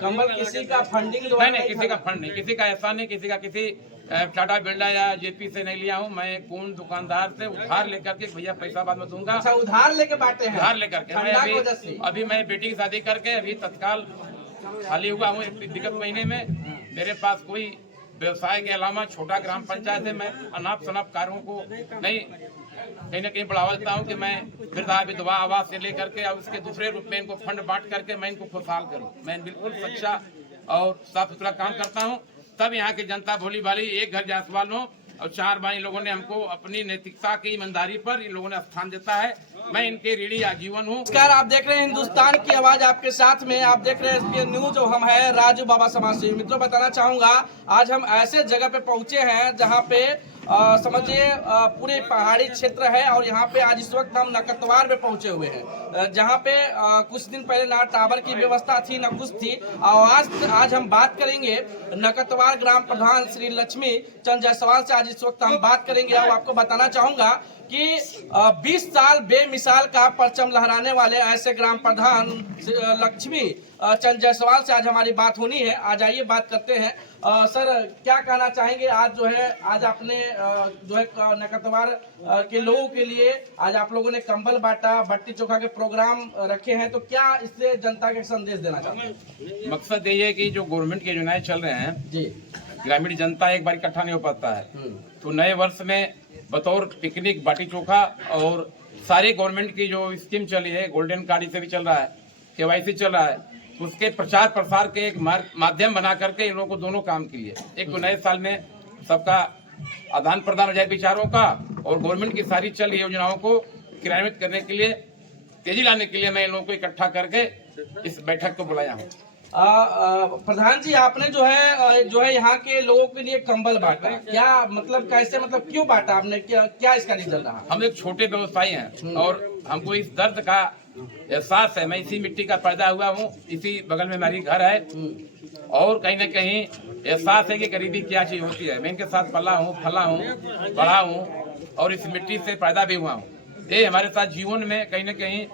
कमल किसी का फंडिंग नहीं, किसी का फंड नहीं, किसी का ऐसा नहीं, किसी का किसी टाटा बिरला या जेपी से नहीं लिया हूँ। मैं कौन दुकानदार से उधार लेकर के भैया पैसा बाद में दूंगा। अच्छा, उधार लेके बांटे हैं? उधार लेकर के मैं ठंडा की वजह से? अभी मैं बेटी की शादी करके अभी तत्काल खाली हुआ हूँ विगत महीने में। मेरे पास कोई व्यवसाय के अलावा छोटा ग्राम पंचायत है। मैं अनाप शनाप कार्यों को नहीं कहीं न कहीं बढ़ावा देता हूँ कि मैं वृद्धा विधवा आवास से लेकर के और उसके दूसरे रूप में इनको फंड बांट करके मैं इनको खुशहाल करूँ। मैं बिल्कुल सच्चा और साफ सुथरा काम करता हूँ। तब यहाँ की जनता भोली भाली एक घर जायसवाल हो और 4 बार इन लोगों ने हमको अपनी नैतिकता की ईमानदारी पर इन लोगों ने स्थान देता है। मैं इनके ऋणी आजीवन हूँ। नमस्कार, आप देख रहे हैं हिंदुस्तान की आवाज आपके साथ में। आप देख रहे हैं एसपीएन न्यूज और हम है राजू बाबा समाज सेवी। मित्रों, बताना चाहूंगा आज हम ऐसे जगह पे पहुंचे हैं जहां पे समझिए पूरे पहाड़ी क्षेत्र है और यहाँ पे आज इस वक्त हम नकतवार में पहुंचे हुए हैं जहाँ पे कुछ दिन पहले ना टावर की व्यवस्था थी ना कुछ थी। और आज हम बात करेंगे नकतवार ग्राम प्रधान श्री लक्ष्मी चंद जायसवाल से। आज इस वक्त हम बात करेंगे और आपको बताना चाहूंगा कि 20 साल बेमिसाल का परचम लहराने वाले ऐसे ग्राम प्रधान लक्ष्मी चंद जायसवाल से आज हमारी बात होनी है। आज आइए बात करते हैं। सर, क्या कहना चाहेंगे? आज जो है आज आपने जो है नकतवार के लोगों के लिए आज आप लोगों ने कंबल बांटा, बट्टी चोखा के प्रोग्राम रखे हैं, तो क्या इससे जनता के संदेश देना चाहते हैं? मकसद यही है कि जो गवर्नमेंट की योजनाएं चल रहे हैं जी, ग्रामीण जनता एक बार इकट्ठा नहीं हो पाता है। तो नए वर्ष में बतौर पिकनिक बाटी चोखा और सारी गवर्नमेंट की जो स्कीम चली है, गोल्डन कार्ड से भी चल रहा है, केवाईसी चल रहा है, उसके प्रचार प्रसार के एक माध्यम बना करके इन लोगों को दोनों काम किए। एक तो नए साल में सबका आदान प्रदान हो जाए विचारों का और गवर्नमेंट की सारी चल योजनाओं को क्रियान्वित करने के लिए, तेजी लाने के लिए मैं इन लोगों को इकट्ठा करके इस बैठक को बुलाया हूँ। प्रधान जी, आपने जो है यहाँ के लोगों के लिए कंबल बांटा, क्या मतलब, कैसे, मतलब क्यों बांटा आपने? क्या इसका रीजन रहा? हम एक छोटे व्यवसायी हैं और हमको इस दर्द का एहसास है। मैं इसी मिट्टी का पैदा हुआ हूँ, इसी बगल में मेरी घर है और कहीं न कहीं एहसास है कि गरीबी क्या चीज होती है। मैं इनके साथ पला हूँ, फला हूँ, बढ़ा हूँ और इस मिट्टी से पैदा भी हुआ हूँ। ये हमारे साथ जीवन में कहीं न कहीं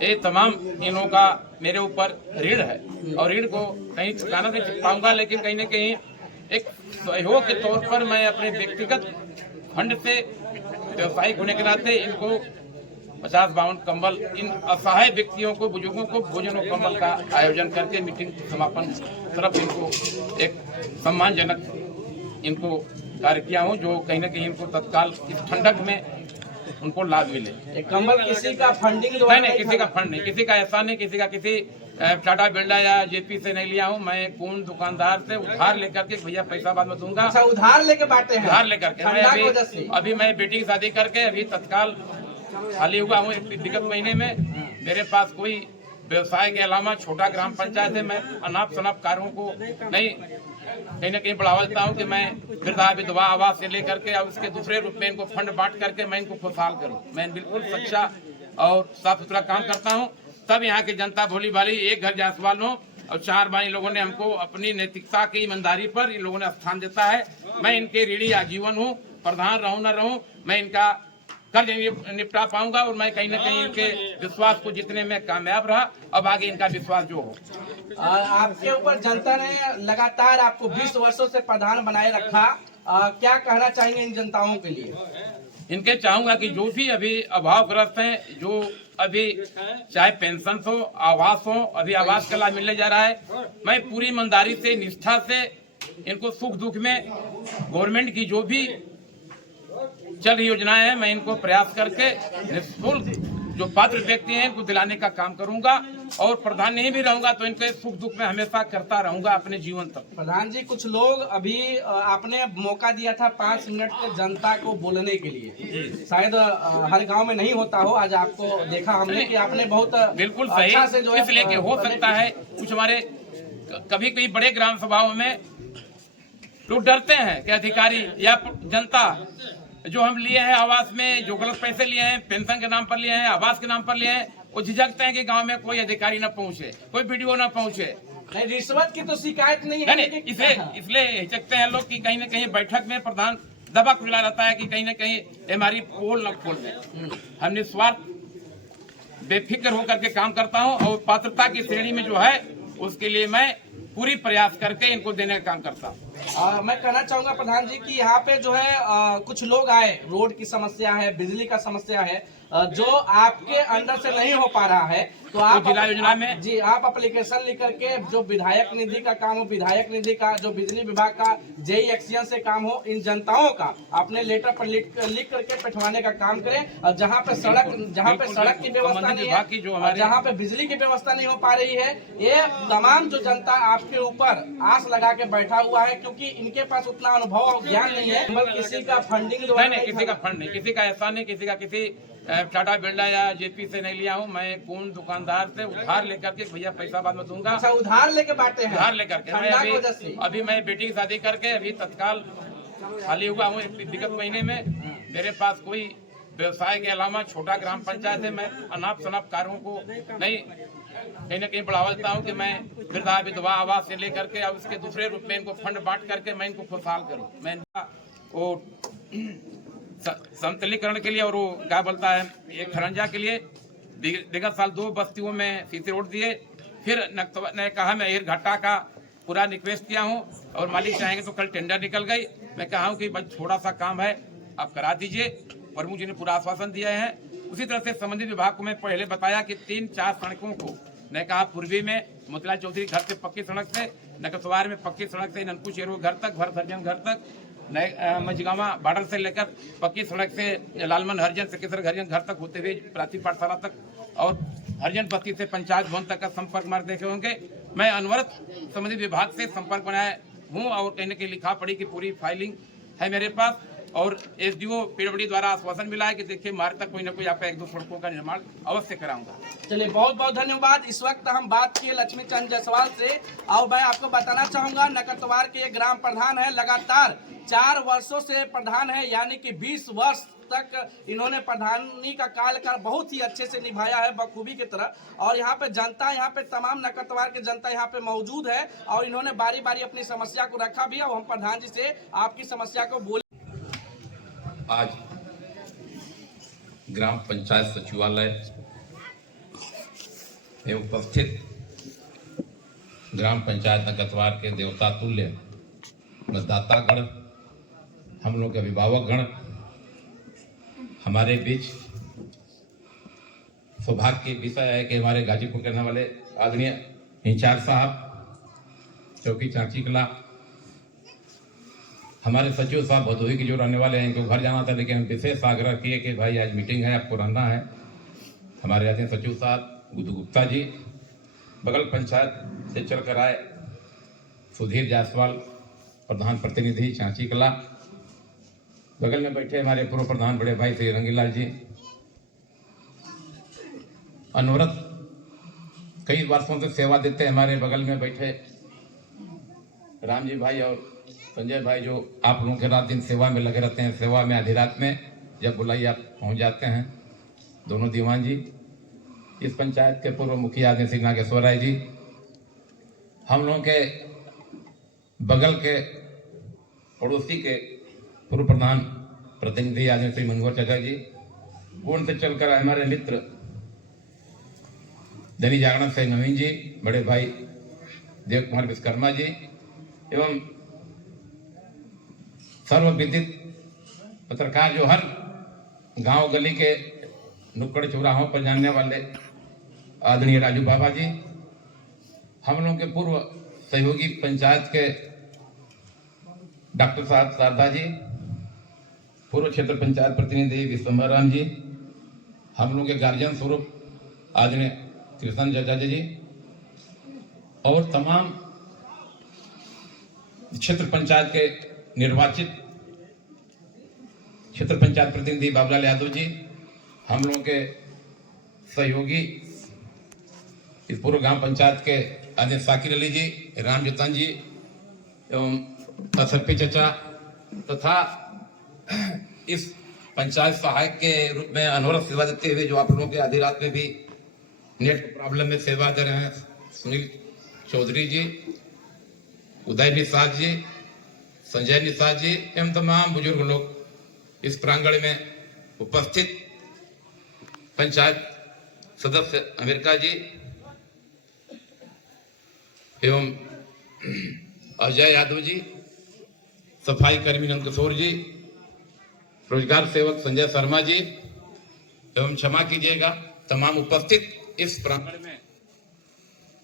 ये तमाम इनों का मेरे ऊपर ऋण है और ऋण को कहीं चुकाना नहीं पाऊंगा, लेकिन कहीं न कहीं एक सहयोग के तौर पर मैं अपने व्यक्तिगत फंड से व्यवसायिक होने के नाते इनको 50-52 कंबल इन असहाय व्यक्तियों को, बुजुर्गों को भोजन और कंबल का आयोजन करके मीटिंग समापन तरफ इनको एक सम्मानजनक इनको कार्य किया हूँ, जो कहीं न कहीं इनको तत्काल इस ठंडक में उनको लाभ मिले। कंबल किसी का फंडिंग नहीं, किसी का फंड नहीं, किसी का ऐसा नहीं, किसी का किसी टाटा बिरला या जेपी से नहीं लिया हूँ। मैं कौन दुकानदार से उधार लेकर के भैया पैसा बाद में दूंगा। अच्छा, उधार लेके बांटे हैं? उधार लेकर के मैं अभी मैं बेटी की शादी करके अभी तत्काल खाली हुआ हूँ विगत महीने में। मेरे पास कोई व्यवसाय के अलावा छोटा ग्राम पंचायत है। मैं अनाप शनाप कार्यों को नहीं कहीं न कहीं बढ़ावा देता हूँ कि मैं वृद्धा विधवा आवास से लेकर के और उसके दूसरे रूप में इनको फंड बांट करके मैं इनको खुशहाल करूँ। मैं बिल्कुल सच्चा और साफ सुथरा काम करता हूँ। तब यहाँ की जनता भोली भाली एक घर जायसवाल हो और 4 बार इन लोगों ने हमको अपनी नैतिकता की ईमानदारी पर इन लोगों ने स्थान देता है। मैं इनके ऋणी आजीवन हूँ। प्रधान रहूं न रहूं, मैं इनका कर्ज निपटा पाऊंगा और मैं कहीं न कहीं इनके विश्वास को जीतने में कामयाब रहा। अब आगे इनका विश्वास जो हो। आपके ऊपर जनता ने लगातार आपको 20 वर्षों से प्रधान बनाए रखा, क्या कहना चाहेंगे इन जनताओं के लिए? इनके चाहूंगा कि जो भी अभी अभावग्रस्त हैं, जो अभी चाहे पेंशन हो, आवास हो, अभी आवास का लाभ मिलने जा रहा है, मैं पूरी ईमानदारी से, निष्ठा से इनको सुख दुख में गवर्नमेंट की जो भी चल रही योजनाएं हैं, मैं इनको प्रयास करके निःशुल्क जो पात्र व्यक्ति हैं इनको दिलाने का काम करूंगा और प्रधान नहीं भी रहूंगा तो इनके सुख दुख में हमेशा करता रहूंगा अपने जीवन तक। प्रधान जी, कुछ लोग अभी आपने मौका दिया था 5 मिनट के जनता को बोलने के लिए, शायद हर गांव में नहीं होता हो। आज आपको देखा हमने कि आपने बहुत बिल्कुल सही अच्छा से जो है इसलिए कि हो सकता है कुछ हमारे कभी कभी बड़े ग्राम सभाओं में लोग डरते हैं कि अधिकारी या जनता जो हम लिए हैं आवास में, जो गलत पैसे लिए हैं, पेंशन के नाम पर लिए हैं, आवास के नाम पर लिए हैं, वो झिझकते हैं कि गांव में कोई अधिकारी न पहुंचे, कोई वीडियो न पहुंचे। नहीं, रिश्वत की तो शिकायत नहीं है। नहीं, इसलिए हिचकते हैं लोग कि कहीं न कहीं बैठक में प्रधान दबा खुला रहता है कि कहीं न कहीं हमारी पोल न खोल दें। हम निस्वार्थ बेफिक्र होकर के काम करता हूँ और पात्रता की श्रेणी में जो है उसके लिए मैं पूरी प्रयास करके इनको देने का काम करता हूँ। मैं कहना चाहूंगा प्रधान जी कि यहाँ पे जो है कुछ लोग आए, रोड की समस्या है, बिजली का समस्या है, जो आपके अंडर से नहीं हो पा रहा है, तो आप जिला योजना में जी आप एप्लीकेशन लिख करके जो विधायक निधि का काम हो, विधायक निधि का, जो बिजली विभाग का जेई एक्शन से काम हो, इन जनताओं का अपने लेटर पर लिख करके पिटवाने का काम करें। और जहाँ पे सड़क की व्यवस्था नहीं है, जहाँ पे बिजली की व्यवस्था नहीं हो पा रही है, ये तमाम जो जनता आपके ऊपर आस लगा के बैठा हुआ है, क्योंकि इनके पास उतना अनुभव और ज्ञान नहीं है। किसी का फंडिंग जो नहीं, किसी का फंड नहीं, किसी का ऐसा नहीं, किसी का किसी टाटा बिरला या जेपी से नहीं लिया हूँ। मैं कौन दुकानदार से उधार लेकर के भैया पैसा बाद में दूंगा। अच्छा, उधार लेके बांटे हैं? उधार लेकर के मैं अभी मैं बेटी की शादी करके अभी तत्काल खाली हुआ हूँ विगत महीने में। मेरे पास कोई व्यवसाय के अलावा छोटा ग्राम पंचायत है। मैं अनाप शनाप कार्यों को नहीं कहीं न कहीं बढ़ावा देता हूँ कि मैं वृद्धा विधवा आवास से लेकर के अब उसके दूसरे रूप में इनको फंड बांट करके मैं इनको खुशहाल करूँ। मैं वो समतलीकरण के लिए और वो क्या बोलता है एक खरंजा के लिए विगत साल 2 बस्तियों में सीसी रोड दिए। फिर ने कहा मैं एयर घाटा का पूरा रिक्वेस्ट किया हूँ और मालिक चाहेंगे तो कल टेंडर निकल गई। मैं कहा हूँ कि बस थोड़ा सा काम है आप करा दीजिए। प्रमुख जी ने पूरा आश्वासन दिया है। उसी तरह से संबंधित विभाग को मैं पहले बताया कि 3-4 सड़कों को मैं कहा पूर्वी में मोतीलाल चौधरी घर से पक्की सड़क से, नकसवार में पक्की सड़क से ननकू शेरो घर तक, भरत हरिजन घर तक, नए मझगावा बॉर्डर से लेकर पक्की सड़क से लालमन हरिजन से किसर हरिजन घर तक होते हुए प्राथमिक पाठशाला तक और हरिजन बस्ती से पंचायत भवन तक का संपर्क मार्ग देखे होंगे। मैं अनवरत संबंधित विभाग से संपर्क बनाया हूँ और कहने की लिखा पड़ी की पूरी फाइलिंग है मेरे पास और एसडीओ पीडब्ल्यूडी द्वारा आश्वासन मिला है कि देखिए मार्च तक कोई ना कोई आपका 1-2 सड़कों का निर्माण अवश्य कराऊंगा। चलिए, बहुत बहुत धन्यवाद। इस वक्त हम बात किए लक्ष्मी चंद जायसवाल से और मैं आपको बताना चाहूंगा नकतवार के एक ग्राम प्रधान है, लगातार 4 वर्षों से प्रधान है, यानी कि 20 वर्ष तक इन्होंने प्रधानी का कार्यकाल बहुत ही अच्छे से निभाया है बखूबी की तरह। और यहाँ पे जनता, यहाँ पे तमाम नकतवार के जनता यहाँ पे मौजूद है और इन्होंने बारी बारी अपनी समस्या को रखा भी है और हम प्रधान जी से आपकी समस्या को बोले। आज ग्राम पंचायत सचिवालय में उपस्थित ग्राम पंचायत नकतवार के देवता तुल्य मतदातागण, हम लोग के अभिभावकगण हमारे बीच सौभाग्य की विषय है कि हमारे गाजीपुर के रहने वाले आदरणीय इंचार्ज साहब चौकी चांची कला, हमारे सचिव साहब भदोही के जो रहने वाले हैं, इनको घर जाना था लेकिन विशेष आग्रह किए कि भाई आज मीटिंग है, आपको रहना है। हमारे आदरणीय सचिव साहब गुड्डू गुप्ता जी, बगल पंचायत से चल कर आए सुधीर जायसवाल प्रधान प्रतिनिधि चांची कला, बगल में बैठे हमारे पूर्व प्रधान बड़े भाई श्री रंगीलाल जी, अनवरत कई वर्षों से सेवा देते हमारे बगल में बैठे राम जी भाई और संजय भाई, जो आप लोगों के रात दिन सेवा में लगे रहते हैं। सेवा में आधी रात में जब बुलाई आप पहुंच जाते हैं। दोनों दीवान जी, इस पंचायत के पूर्व मुखिया आदि श्री नागेश्वर राय जी, हम लोगों के बगल के पड़ोसी के पूर्व प्रधान प्रतिनिधि आदि श्री मनोहर चचा जी, पूर्ण से चलकर हमारे मित्र दैनिक जागरण से नवीन जी, बड़े भाई देव कुमार विश्वकर्मा जी एवं सर्वविदित पत्रकार जो हर गांव गली के नुक्कड़ चौराहों पर जानने वाले आदरणीय राजू बाबा जी, हम लोगों के पूर्व सहयोगी पंचायत के डॉक्टर साहब शारदा जी, पूर्व क्षेत्र पंचायत प्रतिनिधि विश्वम्भर राम जी, हम लोगों के गार्जियन स्वरूप आदरणीय कृष्ण चाचा जी और तमाम क्षेत्र पंचायत के निर्वाचित क्षेत्र पंचायत प्रतिनिधि बाबूलाल यादव जी, हम लोगों के सहयोगी इस पूर्व ग्राम पंचायत के आदरणीय साकिर अली जी, राम जतन जी एवं असरपी चचा तथा इस पंचायत सहायक के रूप में अनवरत सेवा देते हुए जो आप लोगों के आधी रात में भी नेट प्रॉब्लम में सेवा दे रहे हैं सुनील चौधरी जी, उदय निषाद जी, संजय निषाद जी एवं तमाम बुजुर्ग लोग इस प्रांगण में उपस्थित पंचायत सदस्य अमेरिका जी एवं अजय यादव जी, सफाई कर्मी नंदकिशोर जी, रोजगार सेवक संजय शर्मा जी एवं क्षमा कीजिएगा तमाम उपस्थित इस प्रांगण में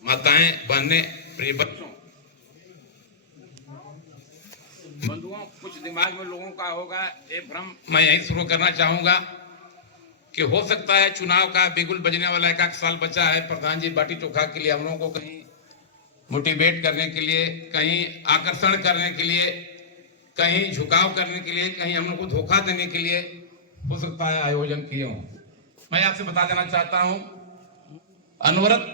माताएं, बहनें, प्रिय बच्चों, बंधुओं, कुछ दिमाग में लोगों का होगा ये भ्रम, मैं यही शुरू करना चाहूंगा कि हो सकता है चुनाव का बिगुल बजने वाला एक साल बचा है, प्रधान जी बाटी चोखा के लिए हम लोगों को कहीं मोटिवेट करने के लिए, कहीं आकर्षण करने के लिए, कहीं झुकाव करने के लिए, कहीं हम लोग को धोखा देने के लिए हो सकता है आयोजन किए हों। मैं आपसे बता देना चाहता हूं, अनवरत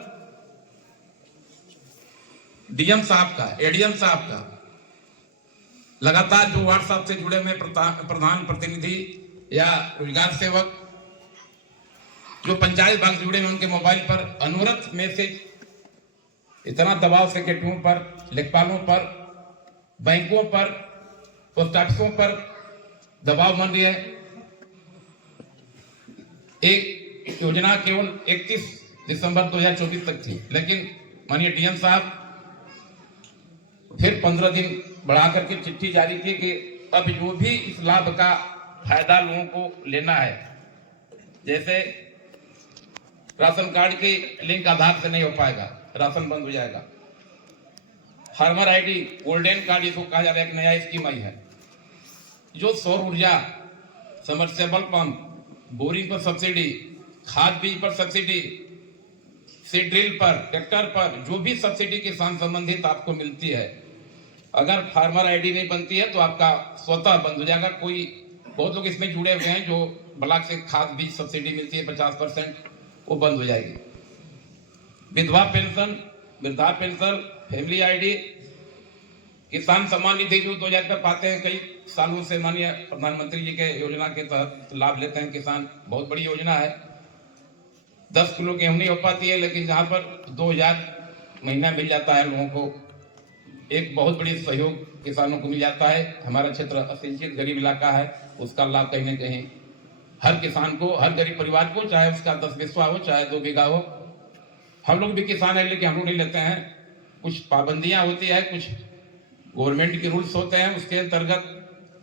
डीएम साहब का, एडीएम साहब का लगातार जो व्हाट्सएप से जुड़े हुए प्रधान प्रतिनिधि या रोजगार सेवक जो पंचायत भाग से जुड़े हुए उनके मोबाइल पर अनवरत मैसेज इतना दबाव सेक्रेटरियों पर, लेखपालों पर, बैंकों पर, पोस्ट ऑफिसों पर दबाव बन रही है। एक योजना केवल 31 दिसंबर 2024 तक थी, लेकिन माननीय डीएम साहब फिर 15 दिन बढ़ा करके चिट्ठी जारी की कि अब जो भी इस लाभ का फायदा लोगों को लेना है, जैसे राशन कार्ड की लिंक आधार से नहीं हो पाएगा, राशन बंद हो जाएगा। फार्मर आईडी, गोल्डन कार्ड, इसको कहा जा रहा है एक नया स्कीम आई है। जो सौर ऊर्जा, समरसेबल पंप, बोरिंग पर सब्सिडी, खाद बीज पर सब्सिडी, सीड ड्रिल पर, ट्रैक्टर पर, जो भी सब्सिडी किसान संबंधित आपको मिलती है, अगर फार्मर आईडी नहीं बनती है तो आपका स्वतः बंद हो जाएगा। कोई बहुत लोग इसमें जुड़े हुए हैं जो ब्लॉक से खाद बीज सब्सिडी मिलती है 50%, वो बंद हो जाएगी। विधवा पेंशन, वृद्धा पेंशन, फैमिली आईडी, किसान सम्मान निधि जो 2000 तक पाते हैं, कई सालों से माननीय प्रधानमंत्री जी के योजना के तहत लाभ लेते हैं किसान, बहुत बड़ी योजना है। 10 किलो गेहूं नहीं हो पाती है, लेकिन जहां पर 2000 महीना मिल जाता है लोगों को, एक बहुत बड़ी सहयोग किसानों को मिल जाता है। हमारा क्षेत्र असिंचित गरीब इलाका है, उसका लाभ कहीं न कहीं हर किसान को, हर गरीब परिवार को, चाहे उसका 10 बिस्वा हो, चाहे 2 बीघा हो। हम लोग भी किसान है, लेकिन हम लोग नहीं लेते हैं। कुछ पाबंदियां होती है, कुछ गवर्नमेंट के रूल्स होते हैं, उसके अंतर्गत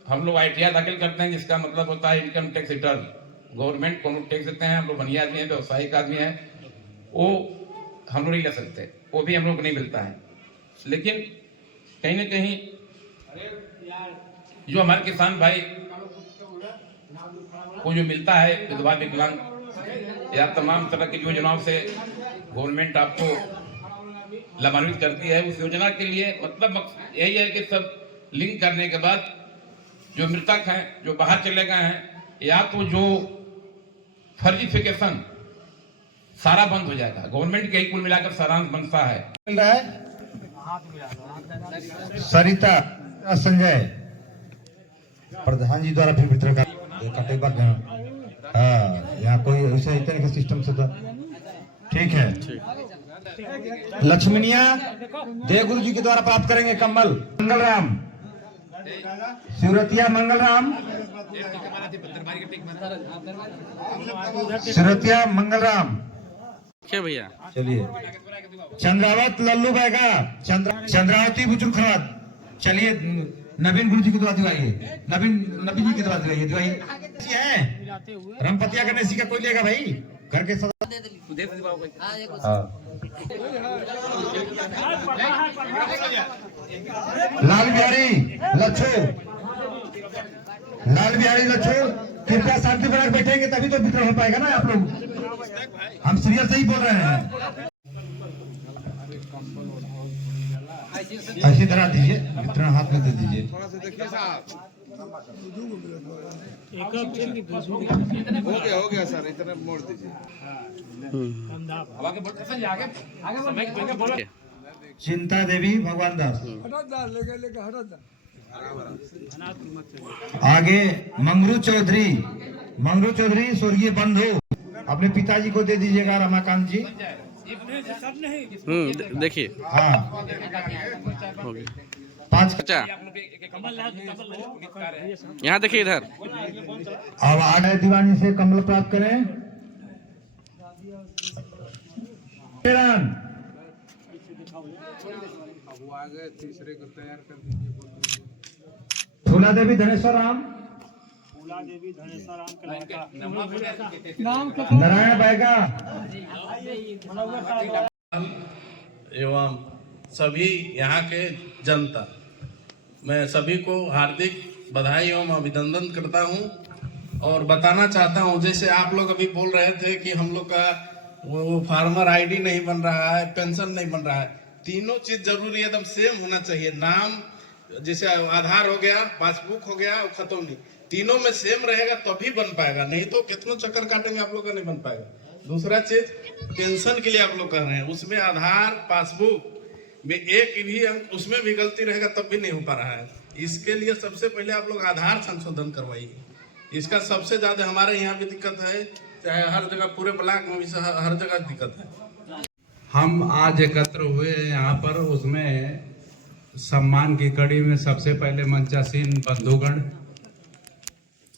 हम लोग ITR दाखिल करते हैं, जिसका मतलब होता है इनकम टैक्स रिटर्न। गवर्नमेंट को टैक्स देते हैं, हम लोग बनिया आदमी हैं, व्यवसायिक आदमी हैं, वो हम लोग नहीं ले सकते, वो भी हम लोग को नहीं मिलता है। लेकिन कहीं न कहीं जो हमारे किसान भाई को जो मिलता है, विधवा, विकलांग या तमाम तरह की योजनाओं से गवर्नमेंट आपको लाभान्वित करती है, उस योजना के लिए मतलब यही है कि सब लिंक करने के बाद जो मृतक हैं, जो बाहर चले गए हैं, या तो जो फर्जीफिकेशन सारा बंद हो जाएगा। गवर्नमेंट के ही कुल मिलाकर सारांश बनता है। सरिता संजय प्रधान जी द्वारा फिर वितरण का यहाँ कोई ऐसा इतने का सिस्टम से तो ठीक है। लक्ष्मीनिया देव गुरु जी के द्वारा प्राप्त करेंगे कम्बल। मंगलराम, सूरतिया मंगलराम, सूरतिया मंगलराम, क्या भैया, चलिए। चंद्रावत लल्लू बैगा, चंद्रावती बुजुर्ग, चलिए नवीन गुरु जी के द्वारा दिवाइए, नवीन जी के द्वारा दिवाइए है। रमपतिया गणेश जी का कोई लेगा भाई घर के सदस्य। लाल बिहारी लच्छू, लाल बिहारी लच्छू, कृपया शांति बनाकर बैठेंगे तभी तो वितरण हो पाएगा ना। आप लोग हम सीरियस ही बोल रहे हैं। ऐसी तरह दीजिए, वितरण हाथ में दे दीजिए। हो गया सर, इतना मोड़ दीजिए। चिंता देवी भगवान दास, आगे मंगरू चौधरी, मंगरू चौधरी स्वर्गीय बंधु, अपने पिताजी को दे दीजिएगा रमाकांत जी। देखिए, हाँ 5। अच्छा यहाँ देखिए इधर। अब आगे दीवानी से कमल प्राप्त करें। आगे तीसरे को तैयार कर दीजिए। फूला देवी धनेश्वर राम, नारायण बैगा, एवं सभी यहाँ के जनता, मैं सभी को हार्दिक बधाई एवं अभिनंदन करता हूँ। और बताना चाहता हूँ, जैसे आप लोग अभी बोल रहे थे कि हम लोग का वो फार्मर आईडी नहीं बन रहा है, पेंशन नहीं बन रहा है, तीनों चीज जरूरी एकदम सेम होना चाहिए। नाम जैसे आधार हो गया, पासबुक हो गया, खत्म नहीं, तीनों में सेम रहेगा तभी बन पाएगा, नहीं तो कितनों चक्कर काटेंगे आप लोग का नहीं बन पाएगा। दूसरा चीज पेंशन के लिए आप लोग कर रहे हैं, उसमें आधार पासबुक में एक भी अंक उसमें भी गलती रहेगा तब भी नहीं हो पा रहा है। इसके लिए सबसे पहले आप लोग आधार संशोधन करवाइए, इसका सबसे ज्यादा हमारे यहाँ भी दिक्कत है, चाहे हर जगह पूरे ब्लॉक में भी हर जगह दिक्कत है। हम आज एकत्र हुए हैं यहाँ पर, उसमें सम्मान की कड़ी में सबसे पहले मंचासीन बंधुगण,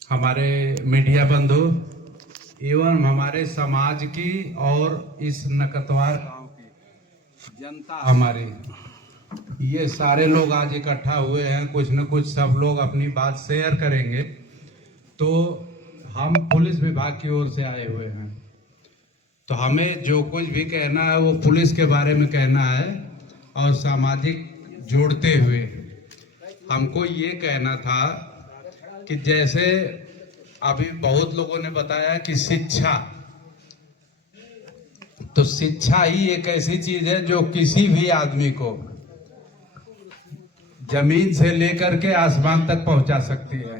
हमारे मीडिया बंधु एवं हमारे समाज की और इस नकतवार गांव की जनता हमारी, ये सारे लोग आज इकट्ठा हुए हैं। कुछ न कुछ सब लोग अपनी बात शेयर करेंगे। तो हम पुलिस विभाग की ओर से आए हुए हैं, तो हमें जो कुछ भी कहना है वो पुलिस के बारे में कहना है, और सामाजिक जोड़ते हुए हमको ये कहना था कि जैसे अभी बहुत लोगों ने बताया कि शिक्षा, तो शिक्षा ही एक ऐसी चीज है जो किसी भी आदमी को जमीन से लेकर के आसमान तक पहुंचा सकती है।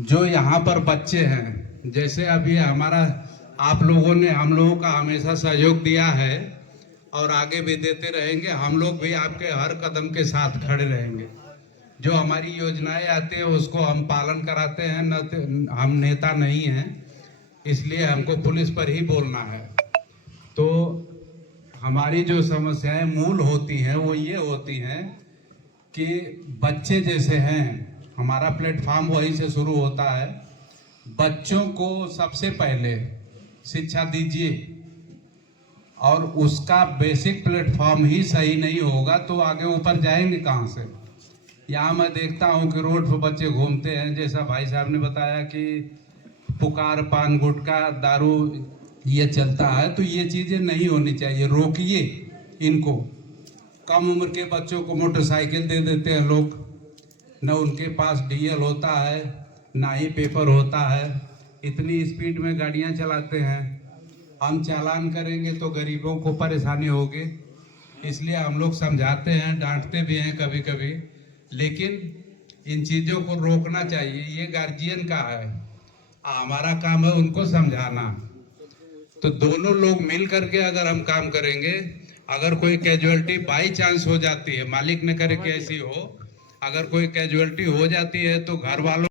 जो यहाँ पर बच्चे हैं, जैसे अभी हमारा आप लोगों ने हम लोगों का हमेशा सहयोग दिया है और आगे भी देते रहेंगे। हम लोग भी आपके हर कदम के साथ खड़े रहेंगे। जो हमारी योजनाएं आती है उसको हम पालन कराते हैं, न हम नेता नहीं हैं, इसलिए हमको पुलिस पर ही बोलना है। तो हमारी जो समस्याएं मूल होती हैं वो ये होती हैं कि बच्चे जैसे हैं, हमारा प्लेटफॉर्म वहीं से शुरू होता है। बच्चों को सबसे पहले शिक्षा दीजिए, और उसका बेसिक प्लेटफॉर्म ही सही नहीं होगा तो आगे ऊपर जाएंगे कहाँ से। यहाँ मैं देखता हूँ कि रोड पर बच्चे घूमते हैं, जैसा भाई साहब ने बताया कि पुकार, पान, गुटखा, दारू ये चलता है, तो ये चीज़ें नहीं होनी चाहिए। रोकिए इनको। कम उम्र के बच्चों को मोटरसाइकिल दे देते हैं लोग, न उनके पास डीएल होता है ना ही पेपर होता है, इतनी स्पीड में गाड़ियाँ चलाते हैं। हम चालान करेंगे तो गरीबों को परेशानी होगी, इसलिए हम लोग समझाते हैं, डांटते भी हैं कभी कभी, लेकिन इन चीज़ों को रोकना चाहिए। ये गार्जियन का है, हमारा काम है उनको समझाना। तो दोनों लोग मिल करके अगर हम काम करेंगे, अगर कोई कैजुअलिटी बाई चांस हो जाती है, मालिक ने करे कि ऐसी हो, अगर कोई कैजुअलिटी हो जाती है तो घर वालों